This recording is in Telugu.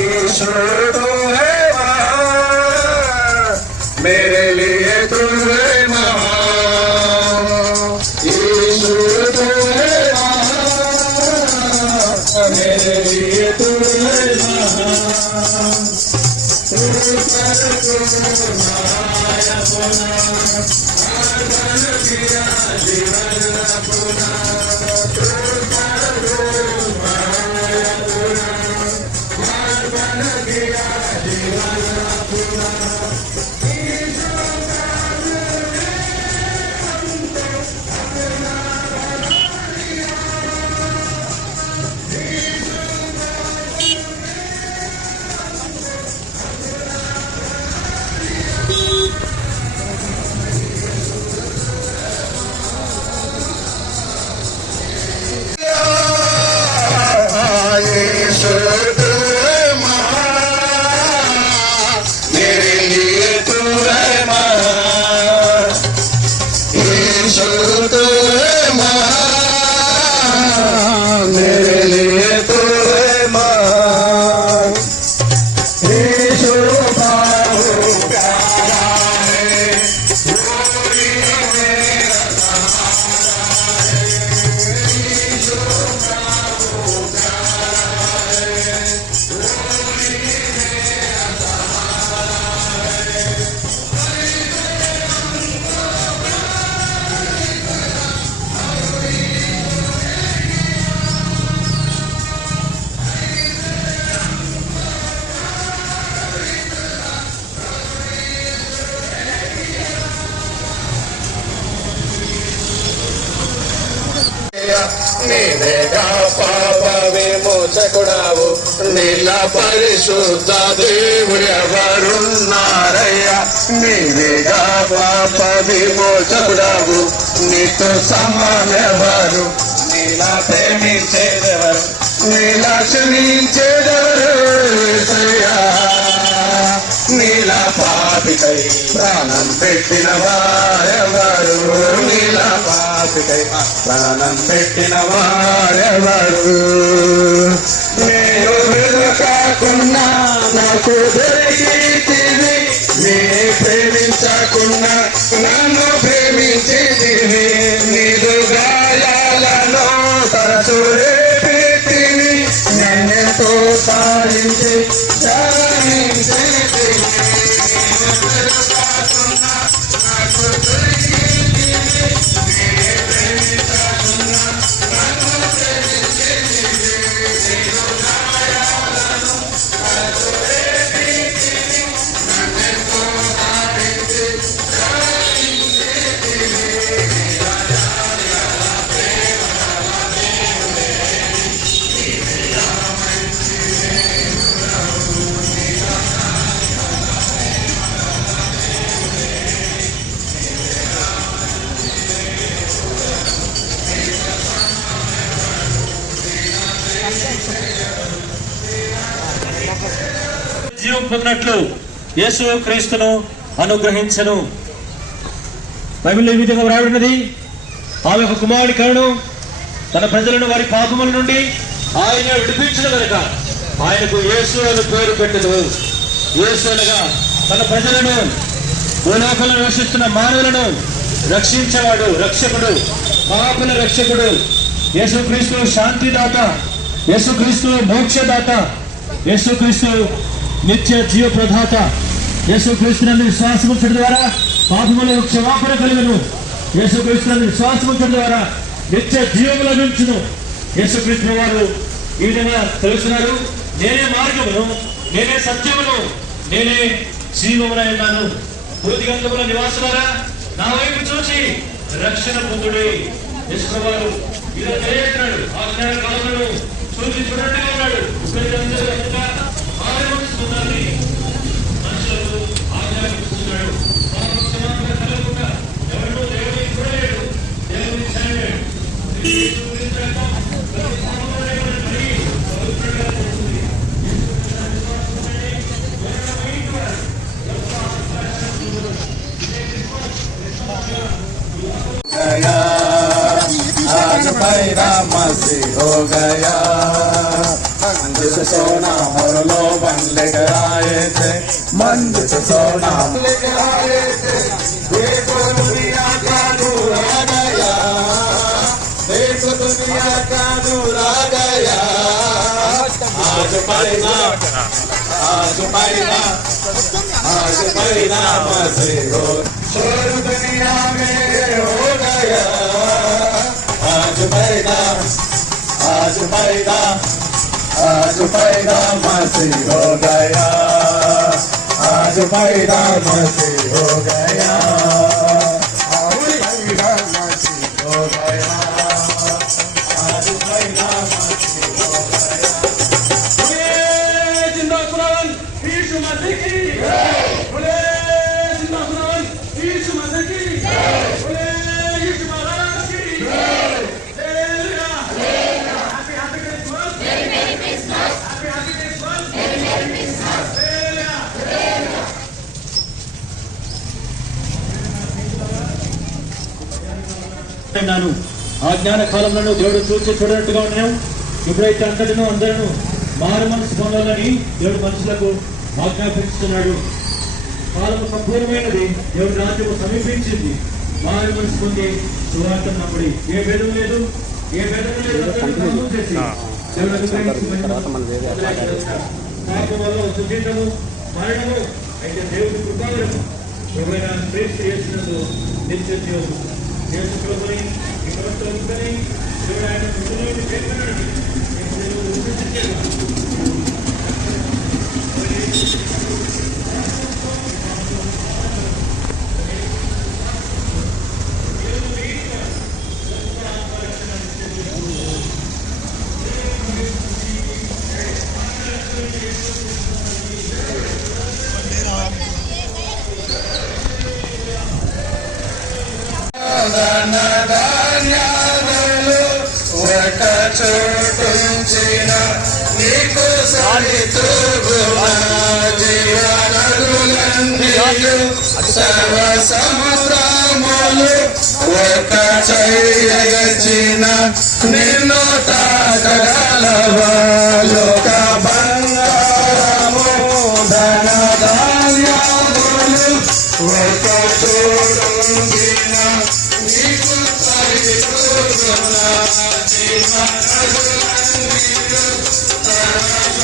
ईश्वर तू है महान, मेरे लिए तू है महान, ईश्वर तू है महान, मेरे लिए तू है महान। तू माया अर्पण किया जीवन अपना, तू अर्पण किया जीवन अपना। నీవేగా పాప విమోచకుడావు, నీలా పరిశుద్ధ దేవుడెవరున్నారయ్యా, నీవేగా పాప విమోచకుడావు, నీతో సమానెవరు, నీలా ప్రేమించేదెవరు, నీలా క్షమించేదెవరు, నీలా పాపికై ప్రాణం పెట్టిన వారెవరు, నీలా పాపికై ప్రాణం పెట్టిన వారెవరు. నేను వెతకకున్నా నాకు దొరికితివి, నీ ప్రేమించకున్నా నన్ను ప్రేమించితివి, నీదు గాయాలను తరచు రేపితివి, నన్నెంతో సాధించి జీవం పొందినట్లు యేసు క్రీస్తును అనుగ్రహించను. బైబిల్లో ఈ విధంగా వ్రాయబడినది, ఆమె ఒక కుమారుడి కరుణను తన ప్రజలను వారి పాపముల నుండి ఆయన విడిపించిన కనుక ఆయనకు యేసు అని పేరు పెట్టదు. యేసు అనగా తన ప్రజలను, భూలోకంలో నివసిస్తున్న మానవులను రక్షించేవాడు, రక్షకుడు, పాపుల రక్షకుడు. యేసుక్రీస్తు శాంతిదాత, యేసుక్రీస్తు మోక్షదాత, యేసుక్రీస్తు నిత్య జీవ ప్రదాత. యేసుక్రీస్తునందు విశ్వాసం ఉంచడం ద్వారా పాపములకు క్షమాపణ కలుగును. యేసుక్రీస్తునందు విశ్వాసం ఉంచడం ద్వారా నిత్య జీవము లభించును. యేసుక్రీస్తు వారు ఈ విధంగా తెలుస్తున్నారు, నేనే మార్గమును, నేనే సత్యమును, నేనే జీవమునై ఉన్నాను. భూదిగంధముల నివాసులారా నా వైపు చూసి రక్షణ పొందుడి. యేసు వారు ఇలా తెలియజేస్తున్నాడు, ఆజ్ఞాన కాలములను చూసి చూడండిగా ఉన్నాడు. మనుషులకు ఆజ్ఞాపిస్తున్నాడు. ఎవరు దేవుడిని చూడలేడు, దేవుడిని చేయలేడు. आज पैदा मसीह हो गया, जिस सोना और लोभन लेकर आए थे मंदिर से सोना लेकर आए थे, देखो दुनिया का नूर आ गया, देखो दुनिया का नूर आ गया। आज परिणाम, आज परिणाम, आज परिणाम से हो शोर दुनिया में हो गया। आज परिणाम, आज परिणाम, आज परिणाम से हो गया, आज परिणाम से हो गया, आज परिणाम से हो गया, आज परिणाम से हो गया। जिंदा खुदावन यीशु मसीह की जय, बोले जिंदा खुदावन यीशु मसीह की जय, बोले यीशु महाराज की जय। हालेलुया, हैप्पी क्रिसमस, मेरी क्रिसमस, हैप्पी क्रिसमस, मेरी क्रिसमस, हालेलुया। అన్నాను ఆ జ్ఞాన కాలంలో దేవుడు చూడనట్టుగా ఉన్నాం. ఎప్పుడైతే అందరూ మారు మనసు పొందాలని దేవుడు మనుషులకు ఆజ్ఞాపిస్తున్నాడు. కాలము సంపూర్ణమైనది, దేవుడి రాజ్యము సమీపించింది. మారు మనసు పొంది సువార్త నమ్మడి ఏ భేదం లేదు, ఏ భేదం లేదు. చేసి దేవుడు పాపం వల్ల సుఖించము మరణము అయితే దేవుడి కృపావరము ఎవరైనా క్రీస్తు యేసునందు నిత్య జీవము. యేసు ప్రభుని ఈ ప్రభుత్వాన్ని దేవుడు ఆయన మృతుల్లోకి చేర్చుకున్నాడు. ఒక చోటుంచిన నీకు సరితూగున జీవనదులన్నీయు సర్వ సముద్రములు ఒక చెయ్యచిన నిన్ను తాకగలవా. లోక బంగారము ధన ధాన్యములు ఒక చోటుంచిన నీకు సరితూగున జీవనదులన్నీయు సర్వ